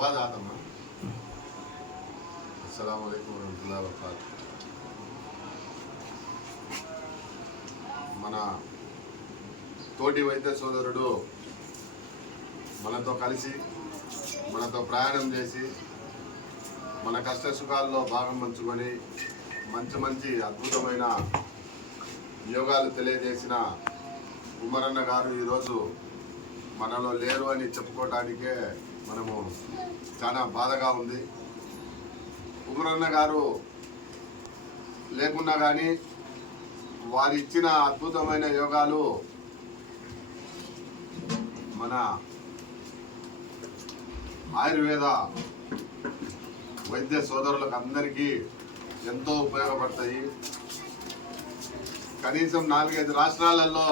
आवाज आता ना अस्सलाम वालेकुम वरहमतुल्लाहि वबरकातुह మన తోటి వైద్య సోదరుడు మనతో కలిసి మనతో ప్రయాణం చేసి మన కష్ట సుఖాల్లో భాగం పంచుకొని మంచి మంచి అద్భుతమైన యోగాలు తెలియజేసిన ఉమ్మరన్న గారు ఈరోజు మనలో లేరు అని చెప్పుకోవటానికే మనము చాలా బాధగా ఉంది. ఉమ్మరన్న గారు లేకున్నా కానీ వారు ఇచ్చిన అద్భుతమైన యోగాలు మన ఆయుర్వేద వైద్య సోదరులకు అందరికీ ఎంతో ఉపయోగపడతాయి. కనీసం నాలుగైదు రాష్ట్రాలలో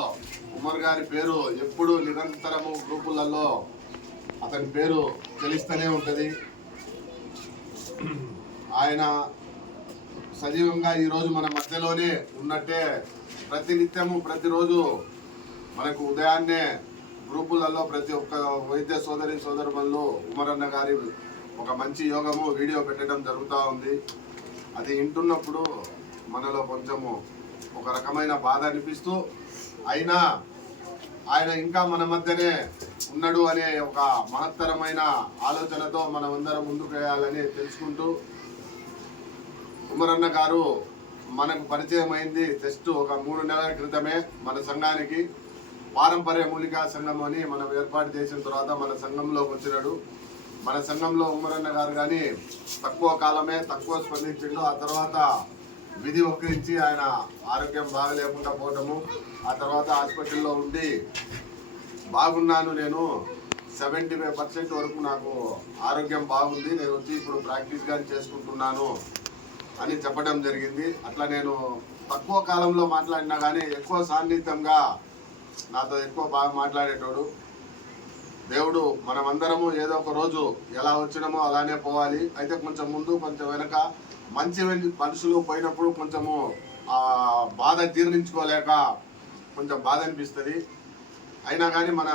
ఉమర్ గారి పేరు ఎప్పుడు నిరంతరము గ్రూపులలో అతని పేరు తెలుస్తూనే ఉంటుంది. ఆయన సజీవంగా ఈరోజు మన మధ్యలోనే ఉన్నట్టే ప్రతినిత్యము ప్రతిరోజు మనకు ఉదయాన్నే గ్రూపులలో ప్రతి ఒక్క వైద్య సోదరి సోదరుమల్లో ఉమరన్న గారి ఒక మంచి యోగము వీడియో పెట్టడం జరుగుతూ ఉంది. అది వింటున్నప్పుడు మనలో కొంచెము ఒక రకమైన బాధ అనిపిస్తూ అయినా ఆయన ఇంకా మన మధ్యనే ఉన్నాడు అనే ఒక మహత్తరమైన ఆలోచనతో మనమందరం ముందుకు వేయాలని తెలుసుకుంటూ ఉమరన్న గారు మనకు పరిచయం అయింది జస్ట్ ఒక మూడు నెలల క్రితమే మన సంఘానికి. పారంపర్య మూలికా సంఘం అని మనం ఏర్పాటు చేసిన తర్వాత మన సంఘంలోకి వచ్చినాడు. మన సంఘంలో ఉమరన్న గారు కానీ తక్కువ కాలమే తక్కువ స్పందించిండు. ఆ తర్వాత విధి వక్రించి ఆయన ఆరోగ్యం బాగలేకుండా పోవటము ఆ తర్వాత హాస్పిటల్లో ఉండి బాగున్నాను నేను సెవెంటీ ఫైవ్ పర్సెంట్ వరకు నాకు ఆరోగ్యం బాగుంది నేను వచ్చి ఇప్పుడు ప్రాక్టీస్ కానీ చేసుకుంటున్నాను అని చెప్పడం జరిగింది. అట్లా నేను తక్కువ కాలంలో మాట్లాడినా కానీ ఎక్కువ సాన్నిహిత్యంగా నాతో ఎక్కువ బాగా మాట్లాడేటోడు. దేవుడు మనమందరము ఏదో ఒక రోజు ఎలా వచ్చినామో అలానే పోవాలి. అయితే కొంచెం ముందు కొంచెం వెనక మంచి మనుషులు పోయినప్పుడు కొంచెము ఆ బాధ జీర్ణించుకోలేక కొంచెం బాధ అనిపిస్తుంది. అయినా కానీ మన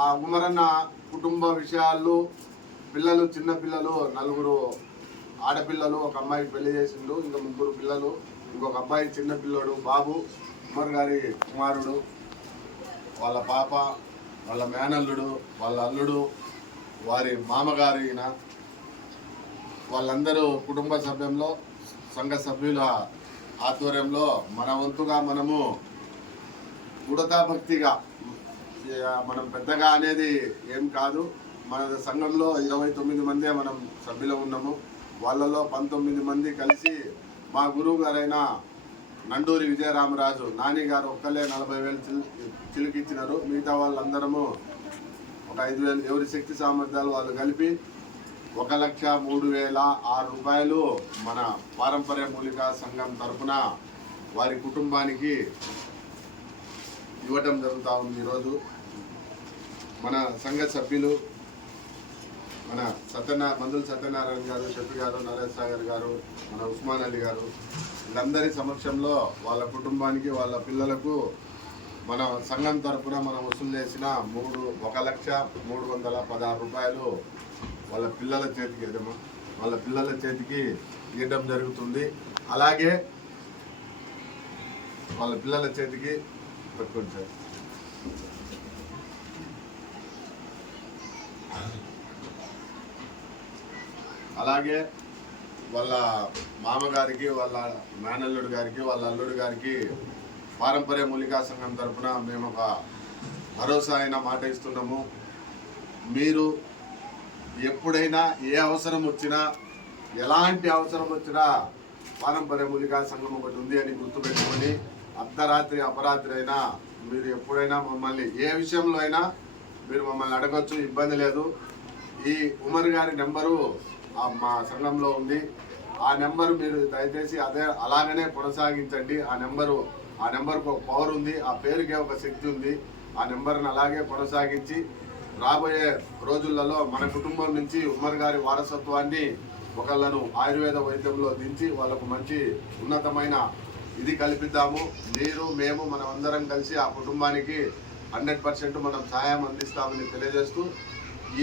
ఆ ఉమరన్న కుటుంబ విషయాలు పిల్లలు చిన్న పిల్లలు నలుగురు ఆడపిల్లలు ఒక అమ్మాయికి పెళ్ళి చేసిండు ఇంకా ముగ్గురు పిల్లలు ఇంకొక అబ్బాయి చిన్న పిల్లోడు బాబు ఉమర్ గారి కుమారుడు వాళ్ళ పాప వాళ్ళ మేనల్లుడు వాళ్ళ అల్లుడు వారి మామగారు అయిన వాళ్ళందరూ కుటుంబ సభ్యంలో సంఘ సభ్యుల ఆధ్వర్యంలో మన వంతుగా మనము ఉడతా భక్తిగా మనం పెద్దగా అనేది ఏం కాదు. మన సంఘంలో ఇరవై తొమ్మిది మందే మనం సభ్యులు ఉన్నాము. వాళ్ళలో పంతొమ్మిది మంది కలిసి మా గురువు గారైన నండూరి విజయరామరాజు నాని గారు ఒక్కలే నలభై వేలు చిలు చిలికిచ్చినారు. మిగతా వాళ్ళందరము ఒక ఐదు వేలు ఎవరి శక్తి సామర్థ్యాలు వాళ్ళు కలిపి ఒక లక్ష మూడు వేల ఆరు రూపాయలు మన పారంపర్య మూలికా సంఘం తరపున వారి కుటుంబానికి ఇవ్వటం జరుగుతూ ఉంది ఈరోజు. మన సంఘ సభ్యులు మన సత్యనారాయణ మందుల సత్యనారాయణ గారు షఫీ గారు నరేష్ సాగర్ గారు మన ఉస్మాన్ అలీ గారు వీళ్ళందరి సమక్షంలో వాళ్ళ కుటుంబానికి వాళ్ళ పిల్లలకు మన సంఘం తరఫున మనం వసూలు చేసిన మూడు ఒక లక్ష మూడు వందల పదహారు రూపాయలు వాళ్ళ పిల్లల చేతికి ఏదమ్మా వాళ్ళ పిల్లల చేతికి ఇవ్వడం జరుగుతుంది. అలాగే వాళ్ళ పిల్లల చేతికి పెట్టుకోండి సార్. అలాగే వాళ్ళ మామగారికి వాళ్ళ మేనల్లుడు గారికి వాళ్ళ అల్లుడు గారికి పారంపర్య మూలికా సంఘం తరపున మేము ఒక భరోసా అయిన మాట ఇస్తున్నాము. మీరు ఎప్పుడైనా ఏ అవసరం వచ్చినా ఎలాంటి అవసరం వచ్చినా పారంపర్య మూలికా సంఘం ఒకటి ఉంది అని గుర్తుపెట్టుకొని అర్ధరాత్రి అపరాత్రి అయినా మీరు ఎప్పుడైనా మమ్మల్ని ఏ విషయంలో అయినా మీరు మమ్మల్ని అడగచ్చు ఇబ్బంది లేదు. ఈ ఉమర్ గారి నెంబరు మా సంఘంలో ఉంది. ఆ నెంబరు మీరు దయచేసి అదే అలాగనే కొనసాగించండి. ఆ నెంబరు ఆ నెంబర్కి ఒక పవర్ ఉంది ఆ పేరుకే ఒక శక్తి ఉంది. ఆ నెంబర్ని అలాగే కొనసాగించి రాబోయే రోజులలో మన కుటుంబం నుంచి ఉమ్మర్ గారి వారసత్వాన్ని ఒకళ్ళను ఆయుర్వేద వైద్యంలో దించి వాళ్ళకు మంచి ఉన్నతమైన ఇది కల్పిద్దాము. మీరు మేము మనం అందరం కలిసి ఆ కుటుంబానికి హండ్రెడ్ పర్సెంట్ మనం సహాయం అందిస్తామని తెలియజేస్తూ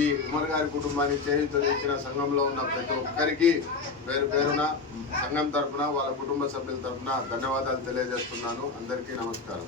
ఈ ఉమర్ గారి కుటుంబానికి చేయూత ఇచ్చిన సంఘంలో ఉన్న ప్రతి ఒక్కరికి పేరు పేరున సంఘం తరఫున వాళ్ళ కుటుంబ సభ్యుల తరపున ధన్యవాదాలు తెలియజేస్తున్నాను. అందరికీ నమస్కారం.